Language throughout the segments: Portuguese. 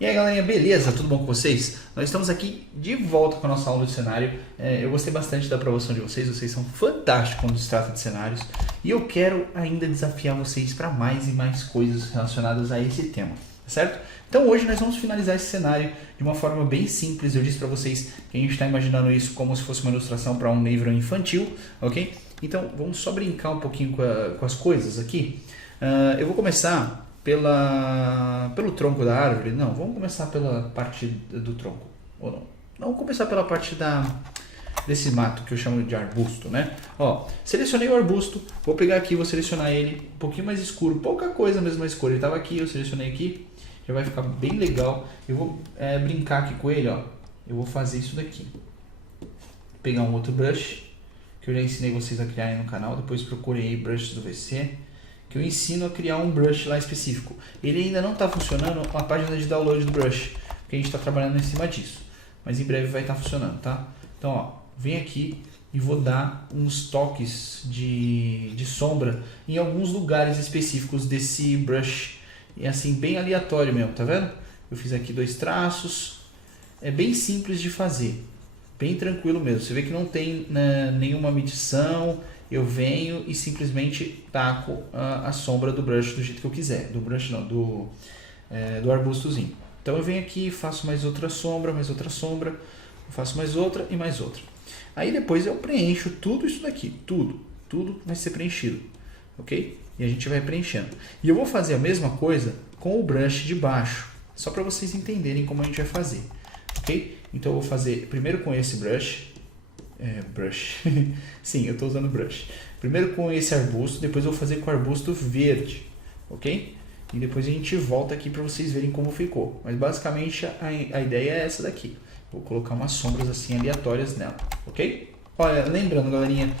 E aí galerinha, beleza? Tudo bom com vocês? Nós estamos aqui de volta com a nossa aula de cenário. Eu gostei bastante da aprovação de vocês são fantásticos quando se trata de cenários. E eu quero ainda desafiar vocês para mais e mais coisas relacionadas a esse tema, certo? Então hoje nós vamos finalizar esse cenário de uma forma bem simples. Eu disse para vocês que a gente está imaginando isso como se fosse uma ilustração para um livro infantil, ok? Então vamos só brincar um pouquinho com as coisas aqui. Eu vou começar pelo tronco da árvore. Não, vamos começar pela parte do tronco, ou não? Não, vamos começar pela parte desse mato que eu chamo de arbusto, né? Ó, selecionei o arbusto, vou pegar aqui, vou selecionar ele um pouquinho mais escuro, pouca coisa mesmo mais escura. Ele estava aqui, eu selecionei aqui, já vai ficar bem legal. Eu vou brincar aqui com ele, ó. Eu vou fazer isso daqui. Pegar um outro brush, que eu já ensinei vocês a criar aí no canal, depois procurei brushes do VC, que eu ensino a criar um brush lá específico. Ele ainda não está funcionando a página de download do brush, porque a gente está trabalhando em cima disso. Mas em breve vai estar funcionando, tá? Então, ó, vem aqui e vou dar uns toques de sombra em alguns lugares específicos desse brush. E assim, bem aleatório mesmo, tá vendo? Eu fiz aqui 2 traços. É bem simples de fazer. Bem tranquilo mesmo. Você vê que não tem nenhuma medição. Eu venho e simplesmente taco a sombra do brush do jeito que eu quiser. Do brush não, do arbustozinho. Então eu venho aqui, faço mais outra sombra, faço mais outra e mais outra. Aí depois eu preencho tudo isso daqui, tudo vai ser preenchido, ok? E a gente vai preenchendo. E eu vou fazer a mesma coisa com o brush de baixo, só para vocês entenderem como a gente vai fazer, ok? Então eu vou fazer primeiro com esse brush. Sim, eu estou usando brush. Primeiro com esse arbusto, depois eu vou fazer com o arbusto verde, ok? E depois a gente volta aqui para vocês verem como ficou. Mas basicamente a ideia é essa daqui. Vou colocar umas sombras assim aleatórias nela, ok? Olha, lembrando galerinha,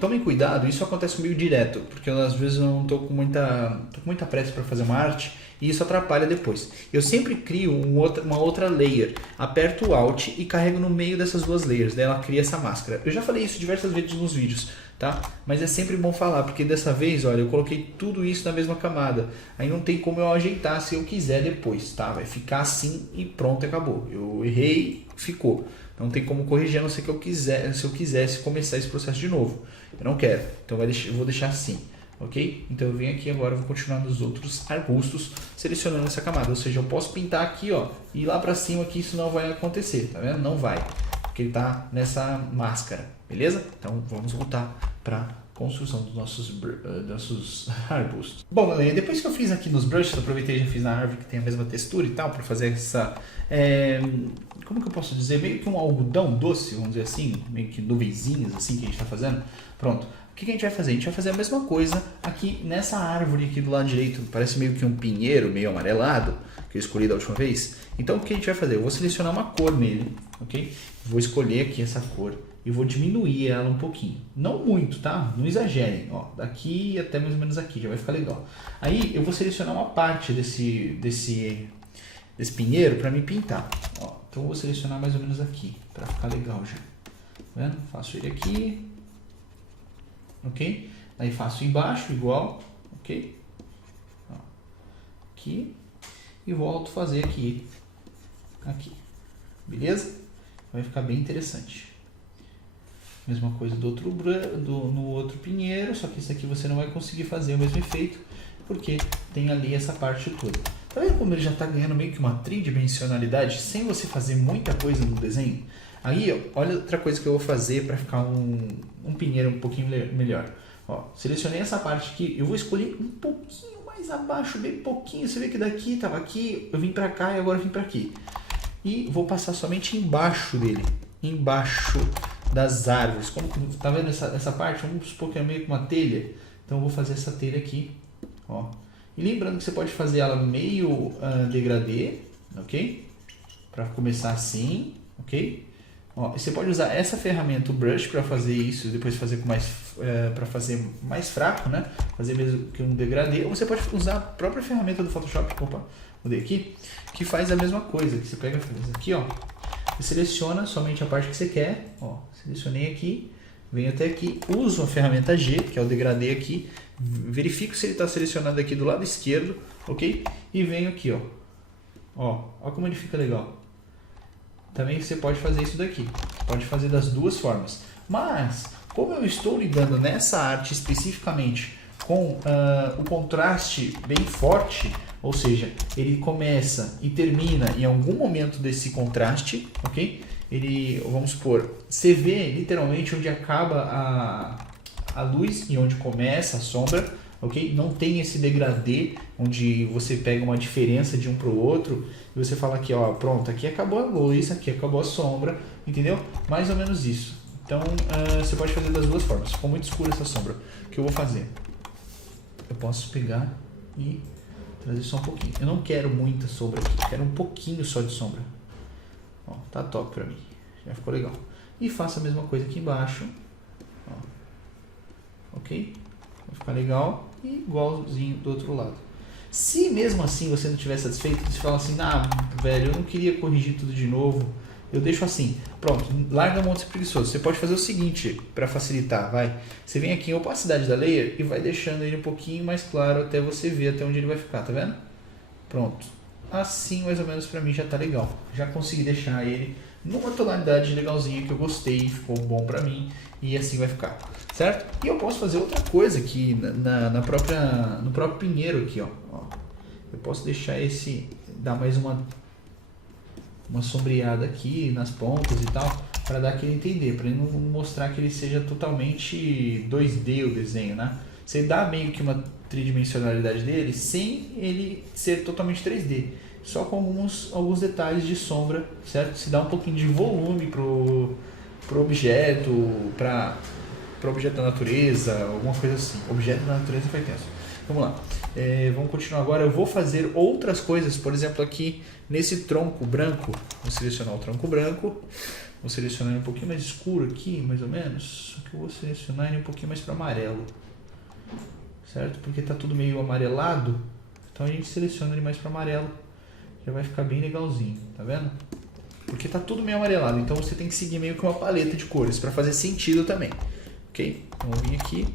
tomem cuidado, isso acontece comigo direto, porque às vezes eu não estou com muita pressa para fazer uma arte e isso atrapalha depois. Eu sempre crio uma outra layer, aperto o Alt e carrego no meio dessas duas layers, daí ela cria essa máscara. Eu já falei isso diversas vezes nos vídeos, tá? Mas é sempre bom falar, porque dessa vez, olha, eu coloquei tudo isso na mesma camada, aí não tem como eu ajeitar se eu quiser depois, tá? Vai ficar assim e pronto, acabou. Eu errei, ficou. Não tem como corrigir, a não ser que se eu quisesse começar esse processo de novo. Eu não quero, então eu vou deixar assim, ok? Então eu venho aqui agora, vou continuar nos outros arbustos, selecionando essa camada. Ou seja, eu posso pintar aqui, ó, e ir lá pra cima que isso não vai acontecer, tá vendo? Não vai, porque ele tá nessa máscara, beleza? Então vamos voltar pra construção dos nossos arbustos. Bom, galera, depois que eu fiz aqui nos brushes, aproveitei e já fiz na árvore que tem a mesma textura e tal, para fazer essa, como que eu posso dizer, meio que um algodão doce, vamos dizer assim, meio que nuvenzinhas assim que a gente está fazendo. Pronto, o que a gente vai fazer? A gente vai fazer a mesma coisa aqui nessa árvore aqui do lado direito, parece meio que um pinheiro meio amarelado, que eu escolhi da última vez. Então o que a gente vai fazer? Eu vou selecionar uma cor nele, ok? Vou escolher aqui essa cor e vou diminuir ela um pouquinho. Não muito, tá? Não exagerem. Ó, daqui até mais ou menos aqui, já vai ficar legal. Aí eu vou selecionar uma parte desse pinheiro para me pintar. Ó, então eu vou selecionar mais ou menos aqui, para ficar legal já. Tá vendo? Faço ele aqui. Ok? Aí faço embaixo igual. Ok? Ó, aqui. E volto a fazer aqui. Aqui. Beleza? Vai ficar bem interessante. Mesma coisa no outro pinheiro, só que esse aqui você não vai conseguir fazer o mesmo efeito, porque tem ali essa parte toda. Tá vendo como ele já está ganhando meio que uma tridimensionalidade, sem você fazer muita coisa no desenho? Aí, ó, olha outra coisa que eu vou fazer para ficar um pinheiro um pouquinho melhor. Ó, selecionei essa parte aqui, eu vou escolher um pouquinho mais abaixo, bem pouquinho. Você vê que daqui estava aqui, eu vim para cá e agora eu vim para aqui. E vou passar somente embaixo dele, embaixo das árvores. Como tá vendo essa parte? Vamos supor que é meio que uma telha. Então eu vou fazer essa telha aqui, ó. E lembrando que você pode fazer ela meio degradê, ok? Para começar assim, ok? Ó, você pode usar essa ferramenta, o brush, para fazer isso, depois fazer com para fazer mais fraco, né? Fazer mesmo que um degradê. Ou você pode usar a própria ferramenta do Photoshop, opa, mudei aqui, que faz a mesma coisa. Que você pega aqui, ó. Você seleciona somente a parte que você quer, ó, selecionei aqui, venho até aqui, uso a ferramenta G, que é o degradê aqui, verifico se ele está selecionado aqui do lado esquerdo, ok? E venho aqui, ó, Ó como ele fica legal. Também você pode fazer isso daqui. Pode fazer das duas formas. Mas, como eu estou lidando nessa arte especificamente com o contraste bem forte, ou seja, ele começa e termina em algum momento desse contraste, ok? Ele, vamos supor, você vê literalmente onde acaba a luz e onde começa a sombra, ok? Não tem esse degradê onde você pega uma diferença de um para o outro e você fala aqui, ó, pronto, aqui acabou a luz, aqui acabou a sombra, entendeu? Mais ou menos isso. Então você pode fazer das duas formas. Ficou muito escura essa sombra. O que eu vou fazer? Eu posso pegar e trazer só um pouquinho. Eu não quero muita sombra aqui, eu quero um pouquinho só de sombra. Ó, tá top pra mim, já ficou legal. E faço a mesma coisa aqui embaixo. Ó. Ok? Vai ficar legal e igualzinho do outro lado. Se mesmo assim você não estiver satisfeito, você fala assim, ah, velho, eu não queria corrigir tudo de novo, eu deixo assim. Pronto, larga a mão de ser preguiçoso. Você pode fazer o seguinte, para facilitar, vai. Você vem aqui em opacidade da layer e vai deixando ele um pouquinho mais claro até você ver até onde ele vai ficar, tá vendo? Pronto. Assim mais ou menos pra mim já tá legal. Já consegui deixar ele numa tonalidade legalzinha que eu gostei, ficou bom pra mim e assim vai ficar, certo? E eu posso fazer outra coisa aqui no próprio pinheiro aqui, ó. Eu posso deixar esse, dar mais uma sombreada aqui nas pontas e tal, para dar aquele entender, para ele não mostrar que ele seja totalmente 2D o desenho, né? Você dá meio que uma tridimensionalidade dele sem ele ser totalmente 3D, só com alguns detalhes de sombra, certo? Se dá um pouquinho de volume pro objeto, para objeto da natureza, alguma coisa assim. Objeto da natureza foi tenso. Vamos lá, vamos continuar agora. Eu vou fazer outras coisas, por exemplo aqui nesse tronco branco, vou selecionar o tronco branco, vou selecionar ele um pouquinho mais escuro aqui, mais ou menos, só que eu vou selecionar ele um pouquinho mais para amarelo, certo? Porque está tudo meio amarelado, então a gente seleciona ele mais para amarelo, já vai ficar bem legalzinho, tá vendo? Porque está tudo meio amarelado, então você tem que seguir meio que uma paleta de cores para fazer sentido também, ok? Então eu vim aqui,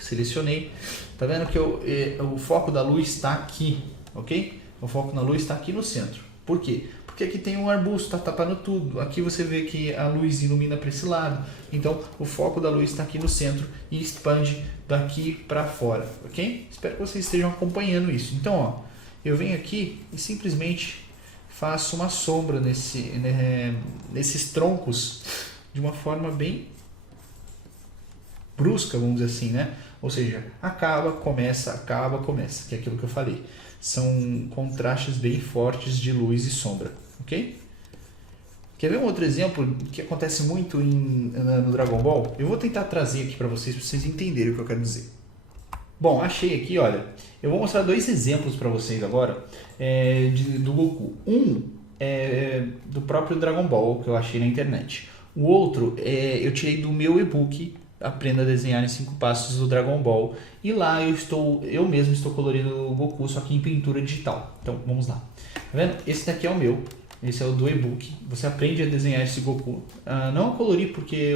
selecionei, tá vendo que o foco da luz está aqui, ok? O foco na luz está aqui no centro. Por quê? Porque aqui tem um arbusto, está tapando tudo. Aqui você vê que a luz ilumina para esse lado. Então o foco da luz está aqui no centro e expande daqui para fora, ok? Espero que vocês estejam acompanhando isso. Então, ó, eu venho aqui e simplesmente faço uma sombra nesses troncos de uma forma bem brusca, vamos dizer assim, né? Ou seja, acaba, começa, que é aquilo que eu falei. São contrastes bem fortes de luz e sombra, ok? Quer ver um outro exemplo que acontece muito no Dragon Ball? Eu vou tentar trazer aqui para vocês entenderem o que eu quero dizer. Bom, achei aqui, olha, eu vou mostrar dois exemplos para vocês agora do Goku. Um é do próprio Dragon Ball, que eu achei na internet. O outro eu tirei do meu e-book, Aprenda a Desenhar em 5 Passos do Dragon Ball. E lá eu mesmo estou colorindo o Goku, só que em pintura digital. Então, vamos lá. Tá vendo? Esse daqui é o meu. Esse é o do e-book. Você aprende a desenhar esse Goku. Não a colorir, porque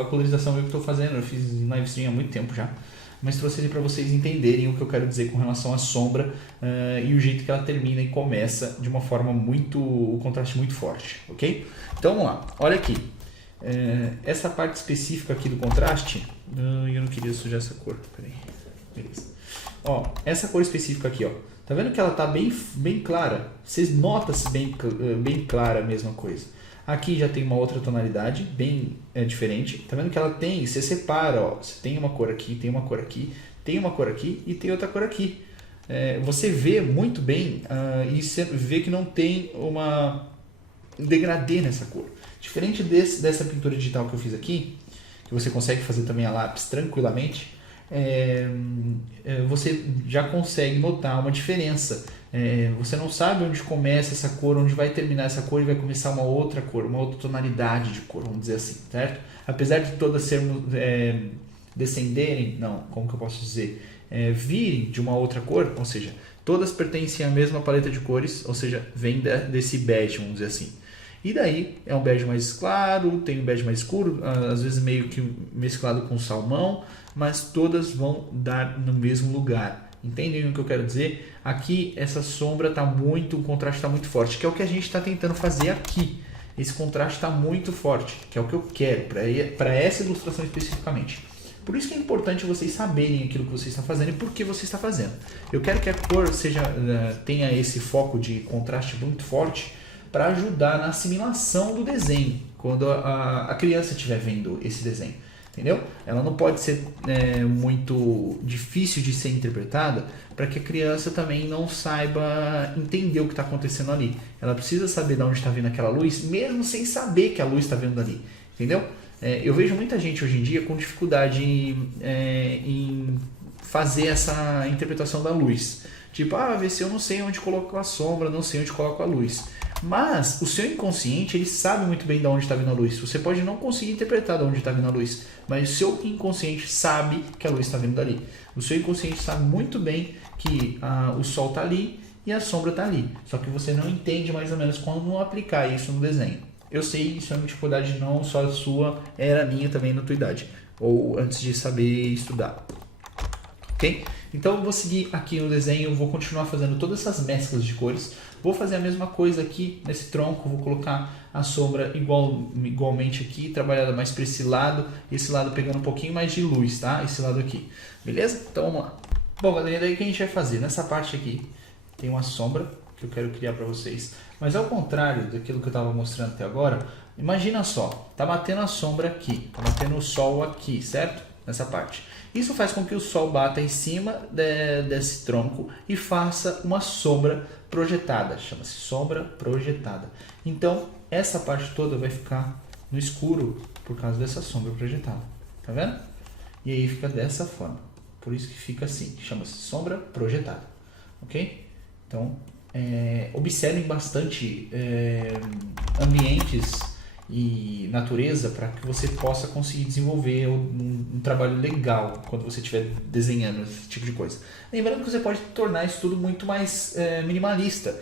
a colorização eu que estou fazendo. Eu fiz em live stream há muito tempo já. Mas trouxe ele para vocês entenderem o que eu quero dizer com relação à sombra e o jeito que ela termina e começa de uma forma o contraste muito forte, ok? Então, vamos lá. Olha aqui. Essa parte específica aqui do contraste, eu não queria sujar essa cor, peraí, beleza. Ó, essa cor específica aqui, ó, tá vendo que ela tá bem clara? Vocês notam-se bem clara a mesma coisa. Aqui já tem uma outra tonalidade, bem diferente, tá vendo que ela tem, você separa, ó, você tem uma cor aqui, tem uma cor aqui, tem uma cor aqui e tem outra cor aqui. Você vê muito bem e você vê que não tem um degradê nessa cor. Diferente dessa pintura digital que eu fiz aqui, que você consegue fazer também a lápis tranquilamente, você já consegue notar uma diferença. Você não sabe onde começa essa cor, onde vai terminar essa cor e vai começar uma outra cor, uma outra tonalidade de cor, vamos dizer assim, certo? Apesar de todas sermos descenderem, não, como que eu posso dizer, virem de uma outra cor, ou seja, todas pertencem à mesma paleta de cores, ou seja, vem desse bege, vamos dizer assim. E daí é um bege mais claro, tem um bege mais escuro, às vezes meio que mesclado com salmão, mas todas vão dar no mesmo lugar. Entendem o que eu quero dizer? Aqui essa sombra tá muito, o contraste está muito forte, que é o que a gente está tentando fazer aqui. Esse contraste está muito forte, que é o que eu quero para essa ilustração especificamente. Por isso que é importante vocês saberem aquilo que você está fazendo e por que você está fazendo. Eu quero que a cor tenha esse foco de contraste muito forte para ajudar na assimilação do desenho, quando a criança estiver vendo esse desenho. Entendeu? Ela não pode ser muito difícil de ser interpretada para que a criança também não saiba entender o que está acontecendo ali. Ela precisa saber de onde está vindo aquela luz, mesmo sem saber que a luz está vindo ali. Entendeu? Eu vejo muita gente hoje em dia com dificuldade em fazer essa interpretação da luz. Tipo, vê se eu não sei onde coloco a sombra, não sei onde coloco a luz. Mas o seu inconsciente, ele sabe muito bem de onde está vindo a luz. Você pode não conseguir interpretar de onde está vindo a luz, mas o seu inconsciente sabe que a luz está vindo dali. O seu inconsciente sabe muito bem que o sol está ali e a sombra está ali. Só que você não entende mais ou menos como aplicar isso no desenho. Eu sei, isso é uma dificuldade não só sua, era minha também na tua idade, ou antes de saber estudar. Ok? Então eu vou seguir aqui no desenho, vou continuar fazendo todas essas mesclas de cores. Vou fazer a mesma coisa aqui nesse tronco, vou colocar a sombra igualmente aqui, trabalhada mais para esse lado pegando um pouquinho mais de luz, tá? Esse lado aqui, beleza? Então vamos lá. Bom, galera, daí o que a gente vai fazer? Nessa parte aqui tem uma sombra que eu quero criar para vocês, mas ao contrário daquilo que eu estava mostrando até agora, imagina só, tá batendo a sombra aqui, tá batendo o sol aqui, certo? Nessa parte. Isso faz com que o sol bata em cima desse tronco e faça uma sombra projetada, chama-se sombra projetada. Então, essa parte toda vai ficar no escuro por causa dessa sombra projetada, tá vendo? E aí fica dessa forma, por isso que fica assim, chama-se sombra projetada, ok? Então, observem bastante ambientes e natureza para que você possa conseguir desenvolver um trabalho legal quando você estiver desenhando esse tipo de coisa. Lembrando que você pode tornar isso tudo muito mais minimalista,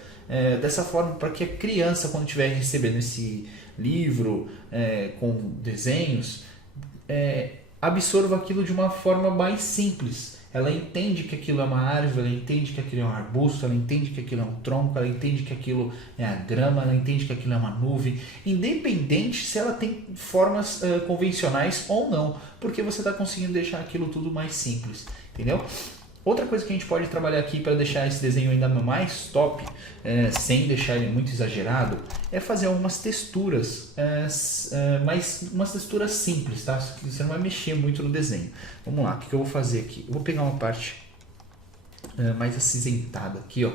dessa forma para que a criança, quando estiver recebendo esse livro com desenhos, absorva aquilo de uma forma mais simples. Ela entende que aquilo é uma árvore, ela entende que aquilo é um arbusto, ela entende que aquilo é um tronco, ela entende que aquilo é a grama, ela entende que aquilo é uma nuvem, independente se ela tem formas convencionais ou não, porque você está conseguindo deixar aquilo tudo mais simples, entendeu? Outra coisa que a gente pode trabalhar aqui para deixar esse desenho ainda mais top, sem deixar ele muito exagerado, é fazer algumas texturas, mas umas texturas simples, tá? Você não vai mexer muito no desenho. Vamos lá, o que eu vou fazer aqui? Eu vou pegar uma parte mais acinzentada aqui, ó.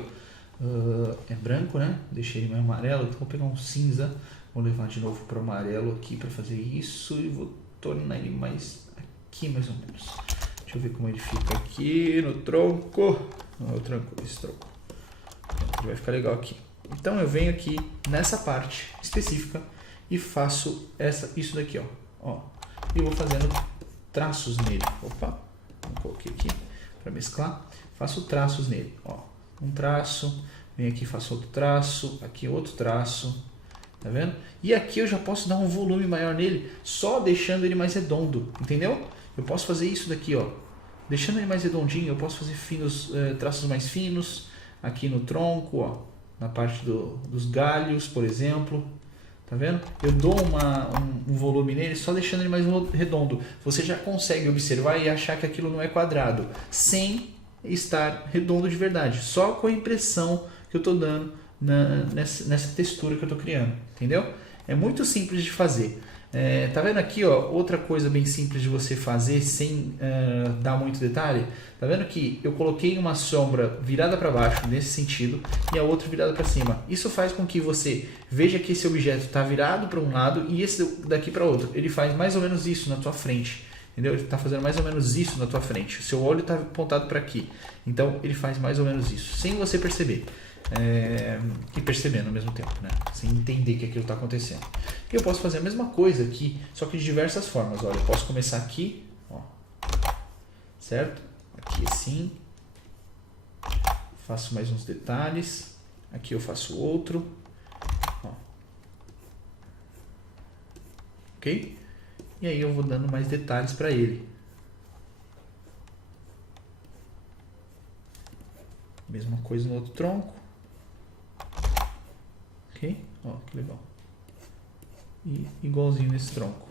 É branco, né? Deixei ele mais amarelo, então vou pegar um cinza, vou levar de novo para o amarelo aqui para fazer isso e vou tornar ele mais aqui mais ou menos. Deixa eu ver como ele fica aqui no tronco. Esse tronco. Vai ficar legal aqui. Então eu venho aqui nessa parte específica e faço isso daqui, ó. E vou fazendo traços nele. Opa, coloquei aqui para mesclar. Faço traços nele, ó. Um traço, venho aqui, faço outro traço, aqui outro traço. Tá vendo? E aqui eu já posso dar um volume maior nele, só deixando ele mais redondo, entendeu? Eu posso fazer isso daqui, ó. Deixando ele mais redondinho, eu posso fazer traços mais finos aqui no tronco, ó, na parte dos galhos, por exemplo. Tá vendo? Eu dou um volume nele só deixando ele mais redondo. Você já consegue observar e achar que aquilo não é quadrado, sem estar redondo de verdade, só com a impressão que eu estou dando nessa textura que eu estou criando, entendeu? É muito simples de fazer. Tá vendo aqui, ó, outra coisa bem simples de você fazer sem dar muito detalhe? Tá vendo que eu coloquei uma sombra virada para baixo nesse sentido e a outra virada para cima. Isso faz com que você veja que esse objeto está virado para um lado e esse daqui para outro. Ele faz mais ou menos isso na tua frente. Entendeu? Ele está fazendo mais ou menos isso na tua frente. O seu olho está apontado para aqui. Então ele faz mais ou menos isso, sem você perceber. E percebendo ao mesmo tempo, né? Sem entender que aquilo está acontecendo. E eu posso fazer a mesma coisa aqui, só que de diversas formas. Olha, eu posso começar aqui, ó, certo? Aqui assim, faço mais uns detalhes. Aqui eu faço outro, ó. Ok? E aí eu vou dando mais detalhes para ele. Mesma coisa no outro tronco. Ok? Ó, que legal. E igualzinho nesse tronco.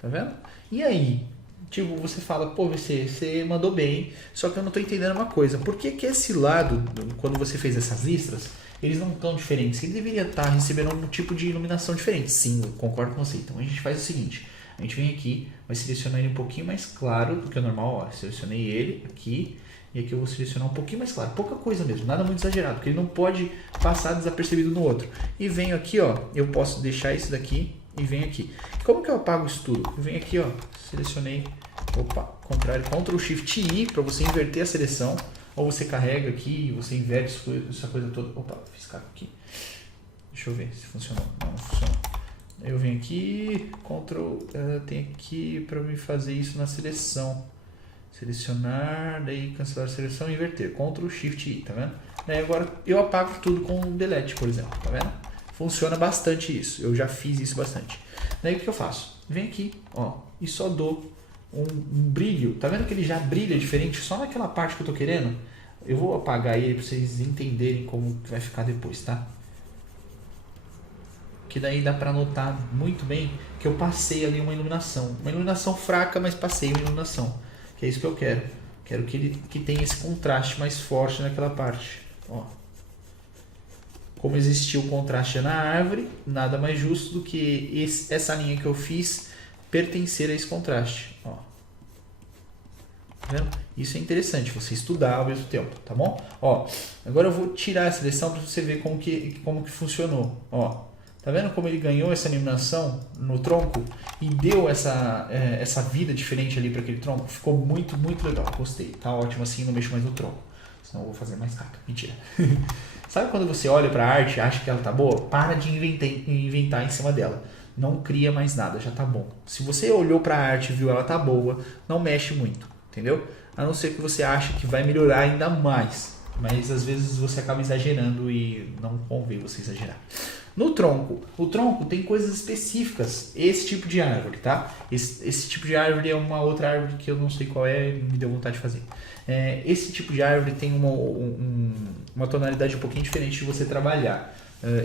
Tá vendo? E aí? Tipo, você fala, pô, você mandou bem, só que eu não tô entendendo uma coisa. Por que que esse lado, quando você fez essas listras, eles não estão diferentes? Ele deveria estar recebendo um tipo de iluminação diferente. Sim, eu concordo com você. Então a gente faz o seguinte. A gente vem aqui, vai selecionar ele um pouquinho mais claro do que o normal. Ó, selecionei ele aqui. E aqui eu vou selecionar um pouquinho mais claro. Pouca coisa mesmo, nada muito exagerado. Porque ele não pode passar desapercebido no outro. E venho aqui, ó. Eu posso deixar esse daqui e venho aqui. Como que eu apago isso tudo? Eu venho aqui, ó. Selecionei. Opa, contrário. Ctrl Shift I para você inverter a seleção. Ou você carrega aqui e você inverte essa coisa toda. Opa, fiz caco aqui. Deixa eu ver se funcionou. Não funcionou. Eu venho aqui. Ctrl. Tem aqui para me fazer isso na seleção. Selecionar, daí cancelar a seleção e inverter. Ctrl Shift I, tá vendo? Daí agora eu apago tudo com Delete, por exemplo, tá vendo? Funciona bastante isso. Eu já fiz isso bastante. Daí o que eu faço? Venho aqui, ó, e só dou um brilho. Tá vendo que ele já brilha diferente só naquela parte que eu tô querendo? Eu vou apagar ele para vocês entenderem como vai ficar depois, tá? Que daí dá para notar muito bem que eu passei ali uma iluminação. Uma iluminação fraca, mas passei uma iluminação. Que é isso que eu quero. Quero que tenha esse contraste mais forte naquela parte. Ó. Como existiu o contraste na árvore, nada mais justo do que essa linha que eu fiz pertencer a esse contraste. Ó. Tá vendo? Isso é interessante, você estudar ao mesmo tempo, tá bom? Ó, agora eu vou tirar a seleção para você ver como que funcionou. Ó. Tá vendo como ele ganhou essa iluminação no tronco e deu essa vida diferente ali para aquele tronco? Ficou muito, muito legal. Gostei. Tá ótimo assim, não mexo mais no tronco. Senão eu vou fazer mais caca. Mentira. Sabe quando você olha para a arte e acha que ela tá boa? Para de inventar em cima dela. Não cria mais nada, já tá bom. Se você olhou para a arte e viu ela tá boa, não mexe muito, entendeu? A não ser que você ache que vai melhorar ainda mais. Mas às vezes você acaba exagerando e não convém você exagerar. No tronco, o tronco tem coisas específicas, esse tipo de árvore, tá? Esse tipo de árvore é uma outra árvore que eu não sei qual é, me deu vontade de fazer. Esse tipo de árvore tem uma tonalidade um pouquinho diferente de você trabalhar.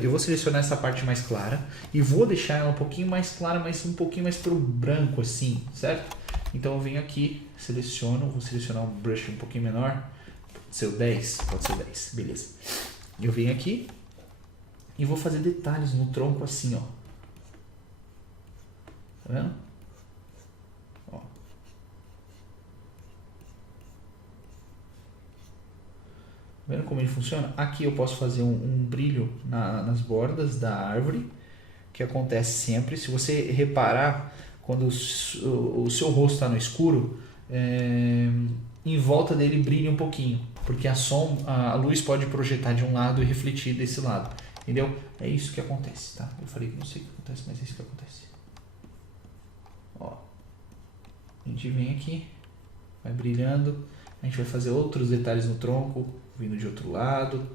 Eu vou selecionar essa parte mais clara e vou deixar ela um pouquinho mais clara, mas um pouquinho mais pro branco assim, certo? Então eu venho aqui, vou selecionar um brush um pouquinho menor, pode ser o 10, beleza. Eu venho aqui e vou fazer detalhes no tronco assim, ó. Tá vendo? Ó. Tá vendo como ele funciona? Aqui eu posso fazer um brilho nas bordas da árvore, que acontece sempre. Se você reparar, quando o seu rosto está no escuro, em volta dele brilha um pouquinho, porque a luz pode projetar de um lado e refletir desse lado. Entendeu? É isso que acontece, tá? Eu falei que não sei o que acontece, mas é isso que acontece. Ó. A gente vem aqui, vai brilhando. A gente vai fazer outros detalhes no tronco, vindo de outro lado.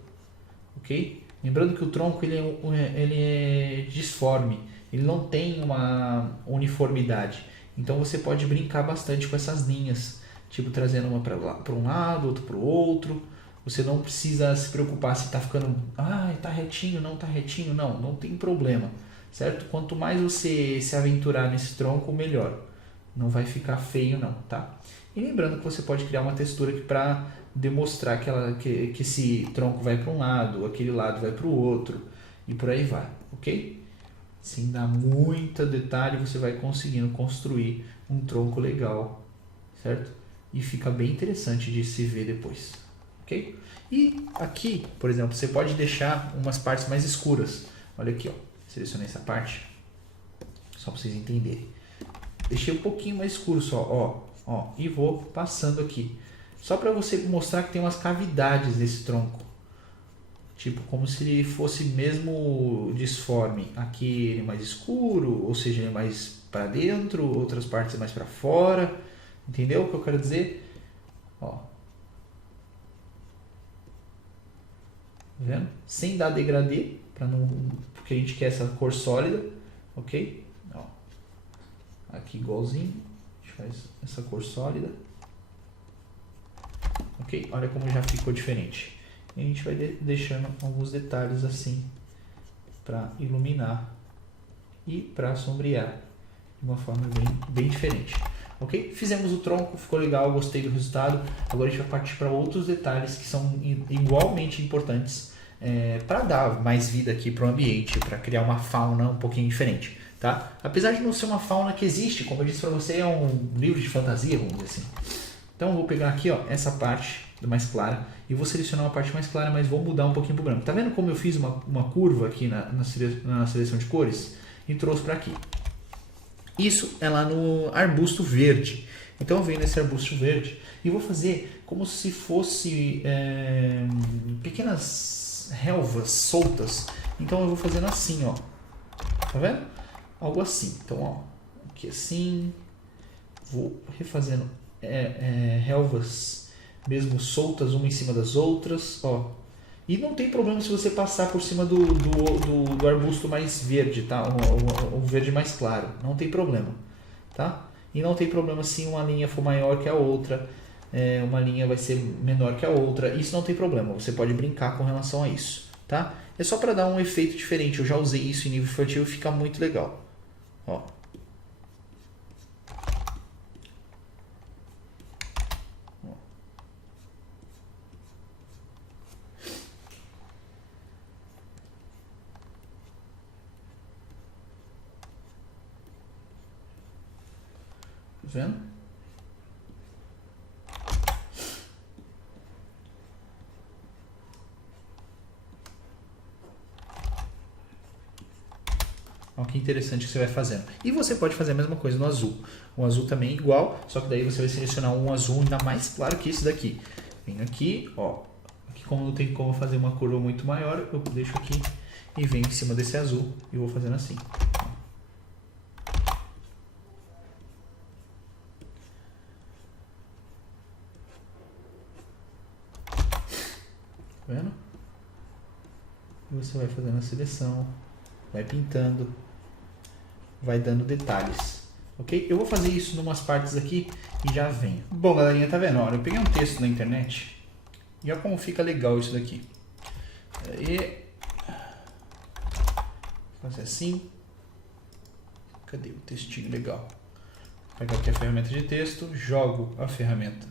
Ok? Lembrando que o tronco ele é disforme. Ele não tem uma uniformidade. Então você pode brincar bastante com essas linhas. Tipo, trazendo uma para um lado, outro para o outro. Você não precisa se preocupar se está ficando, tá retinho, não tem problema, certo? Quanto mais você se aventurar nesse tronco, melhor. Não vai ficar feio não, tá? E lembrando que você pode criar uma textura aqui para demonstrar que esse tronco vai para um lado, aquele lado vai para o outro e por aí vai, ok? Sem dar muito detalhe, você vai conseguindo construir um tronco legal, certo? E fica bem interessante de se ver depois. Ok? E aqui, por exemplo, você pode deixar umas partes mais escuras. Olha aqui, ó. Selecionei essa parte. Só para vocês entenderem. Deixei um pouquinho mais escuro só, ó. E vou passando aqui. Só para você mostrar que tem umas cavidades nesse tronco. Tipo, como se ele fosse mesmo disforme. Aqui ele é mais escuro, ou seja, ele é mais para dentro, outras partes mais para fora. Entendeu o que eu quero dizer? Ó. Tá vendo? Sem dar degradê, porque a gente quer essa cor sólida, ok? Ó. Aqui igualzinho, a gente faz essa cor sólida. ok? Olha como já ficou diferente. E a gente vai deixando alguns detalhes assim para iluminar e para sombrear de uma forma bem diferente. Ok? Fizemos o tronco, ficou legal, gostei do resultado. Agora a gente vai partir para outros detalhes que são igualmente importantes para dar mais vida aqui para o ambiente, para criar uma fauna um pouquinho diferente. Tá? Apesar de não ser uma fauna que existe, como eu disse para você, é um livro de fantasia, vamos dizer assim. Então eu vou pegar aqui, ó, essa parte mais clara e vou selecionar uma parte mais clara, mas vou mudar um pouquinho para o branco. Tá vendo como eu fiz uma curva aqui na seleção de cores e trouxe para aqui? Isso é lá no arbusto verde. Então eu venho nesse arbusto verde e vou fazer como se fosse pequenas relvas soltas. Então eu vou fazendo assim, ó. Tá vendo? Algo assim. Então, ó, aqui assim. Vou refazendo relvas mesmo soltas uma em cima das outras, ó. E não tem problema se você passar por cima do arbusto mais verde, tá? O verde mais claro, não tem problema, tá? E não tem problema se uma linha for maior que a outra, uma linha vai ser menor que a outra, isso não tem problema, você pode brincar com relação a isso, tá? É só para dar um efeito diferente, eu já usei isso em nível infantil e fica muito legal, ó. Vendo? Olha que interessante que você vai fazendo. E você pode fazer a mesma coisa no azul. O azul também é igual, só que daí você vai selecionar um azul ainda mais claro que esse daqui. Venho aqui, ó. Aqui como não tem como fazer uma curva muito maior, eu deixo aqui e venho em cima desse azul e vou fazendo assim. Tá vendo? E você vai fazendo a seleção, vai pintando, vai dando detalhes, ok? Eu vou fazer isso em umas partes aqui e já venho. Bom, galerinha, tá vendo? Olha, eu peguei um texto na internet e olha como fica legal isso daqui. E fazer assim. Cadê o textinho legal? Pego aqui a ferramenta de texto, jogo a ferramenta,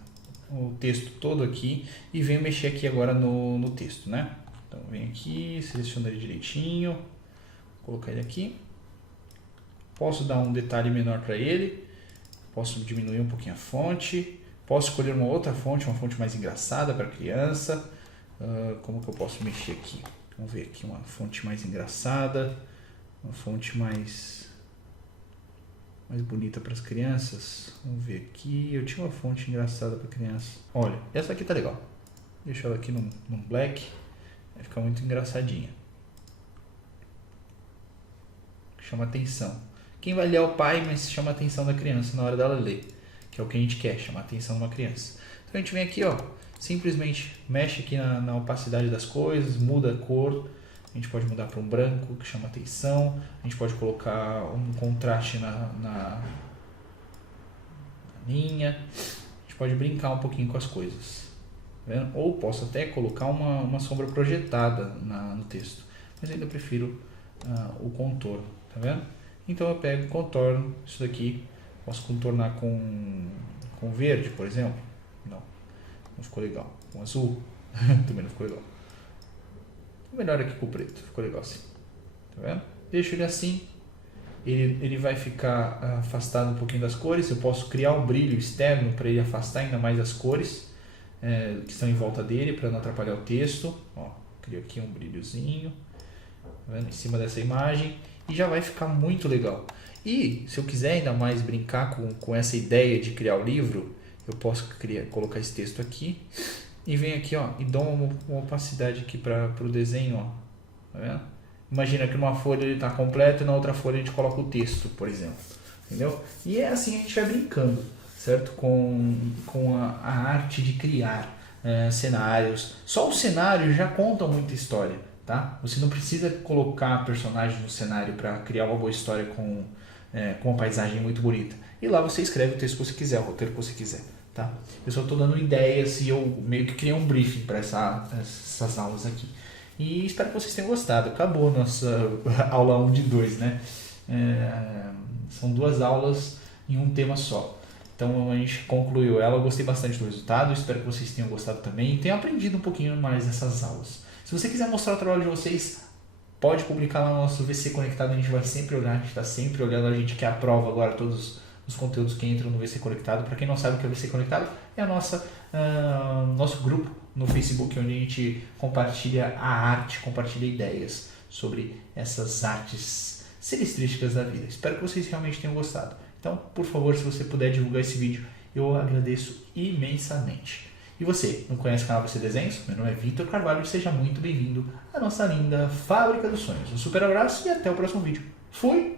o texto todo aqui e venho mexer aqui agora no texto, né? Então venho aqui, seleciono ele direitinho, colocar ele aqui. Posso dar um detalhe menor para ele, posso diminuir um pouquinho a fonte, posso escolher uma outra fonte, uma fonte mais engraçada para criança. Como que eu posso mexer aqui? Vamos ver aqui uma fonte mais engraçada, uma fonte mais bonita para as crianças. Vamos ver aqui, eu tinha uma fonte engraçada para criança. Olha, essa aqui tá legal. Deixa ela aqui num black, vai ficar muito engraçadinha. Chama atenção. Quem vai ler é o pai, mas chama a atenção da criança na hora dela ler, que é o que a gente quer, chamar a atenção de uma criança. Então a gente vem aqui, ó, simplesmente mexe aqui na opacidade das coisas, muda a cor. A gente pode mudar para um branco que chama atenção. A gente pode colocar um contraste na linha. A gente pode brincar um pouquinho com as coisas. Tá vendo? Ou posso até colocar uma sombra projetada no texto. Mas ainda prefiro o contorno. Tá vendo? Então eu pego e contorno isso daqui. Posso contornar com verde, por exemplo. Não ficou legal. Com azul também não ficou legal. Melhor aqui com o preto, ficou legal assim, tá vendo? Deixo ele assim, ele vai ficar afastado um pouquinho das cores. Eu posso criar um brilho externo para ele afastar ainda mais as cores que estão em volta dele, para não atrapalhar o texto. Ó, crio aqui um brilhozinho, tá vendo? Em cima dessa imagem e já vai ficar muito legal. E se eu quiser ainda mais brincar com essa ideia de criar o livro, eu posso colocar esse texto aqui. E vem aqui, ó, e dou uma opacidade aqui para o desenho, ó. Tá vendo? Imagina que numa folha ele está completo e na outra folha a gente coloca o texto, por exemplo. Entendeu? E é assim a gente vai brincando, certo? Com a arte de criar cenários. Só o cenário já conta muita história, tá? Você não precisa colocar personagens no cenário para criar uma boa história com uma paisagem muito bonita. E lá você escreve o texto que você quiser, o roteiro que você quiser. tá? Eu só estou dando ideias e eu meio que criei um briefing para essas aulas aqui. E espero que vocês tenham gostado. Acabou a nossa aula 1 de 2, né? São 2 aulas em um tema só. Então a gente concluiu ela, eu gostei bastante do resultado, espero que vocês tenham gostado também e tenham aprendido um pouquinho mais dessas aulas. Se você quiser mostrar o trabalho de vocês, pode publicar lá no nosso VC Conectado, a gente vai sempre olhar, a gente está sempre olhando, a gente que aprova agora todos os conteúdos que entram no VC Conectado. Para quem não sabe o que é o VC Conectado, é nosso grupo no Facebook, onde a gente compartilha a arte, compartilha ideias sobre essas artes estilísticas da vida. Espero que vocês realmente tenham gostado. Então, por favor, se você puder divulgar esse vídeo, eu agradeço imensamente. E você, não conhece o canal VC Desenhos? Meu nome é Vitor Carvalho e seja muito bem-vindo à nossa linda Fábrica dos Sonhos. Um super abraço e até o próximo vídeo. Fui!